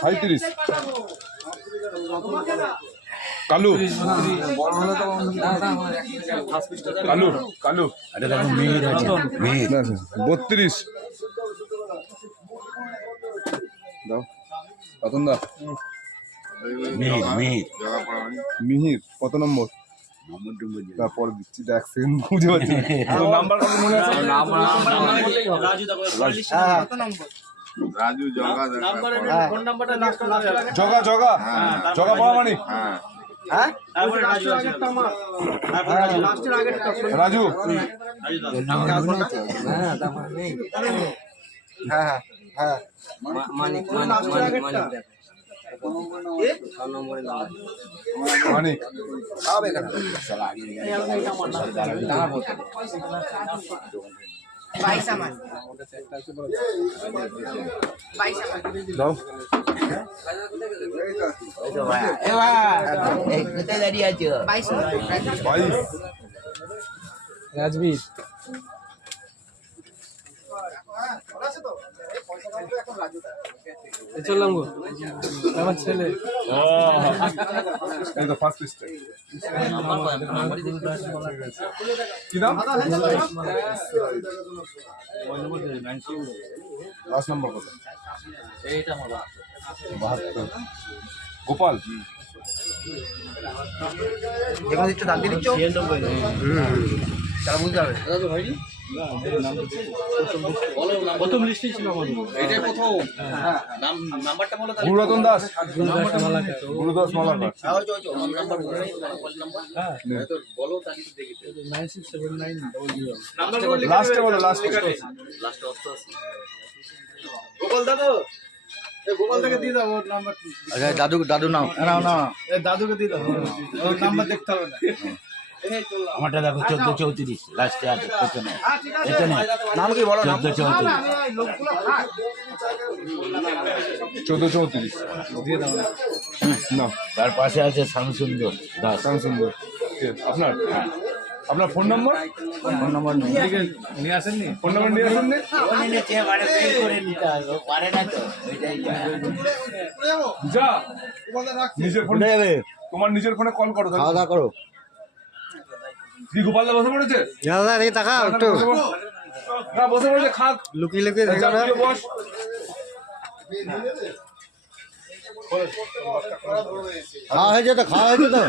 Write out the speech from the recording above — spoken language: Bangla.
সাঁইত্রিশ। কালু কালু কালু 32। দাও রতন দা। মিহির কত নম্বর? তারপর দিচ্ছি, দেখ সেকেন্ড বুঝতে পারছি নাম্বার কত মনে আছে? রাজু জগা জগা জগা জগা পরামানিক। রাজু মানিক দাও। রাজবীর চললাম গো, আমার ছেলে। এই তো ফার্স্ট স্টেপ। কি নাম? লাস্ট নাম্বার কত? 72। গোপাল যেখানে দিচ্ছ দাম দিয়ে দিচ্ছ তারা বুঝতে হবে। প্রথম লিস্টেই ছিল আমাদের, এটাই প্রথম নাম্বারটা বলো। গুরুরতন দাস, গুরুদাস মালাকার। বলো তাহলে দেখি 967900 লাস্টে বলো, লাস্টে। গোপাল দাদু, গোপাল থেকে দিয়ে দাও ওর নাম্বার। আচ্ছা দাদু, দাদু নাও নাও না, দাদুকে দিয়ে দাও, ওর নাম্বার দেখতে হবে না। আমারটা দেখো 1434 লাস্টে আছে পেছনে। নাম কি বলো? 1434 1434 দিয়ে দাও না। তার পাশে আছে শ্যামসুন্দর দাস। সুন্দর। আপনার আপনার ফোন নাম্বার? ফোন নাম্বার নিয়ে আসেননি? ফোন নাম্বার নিয়ে আসুন। যা নিজের ফোন, তোমার নিজের ফোনে কল করো। খাওয়া দাওয়া করো। কি গোপালদা বসে পড়েছে? তাকাও একটু, না বসে পড়েছে, খাক লুকিয়ে লুকিয়ে যা, তুইও বস। খাওয়া হয়েছে তো, খাওয়া হয়েছে তো।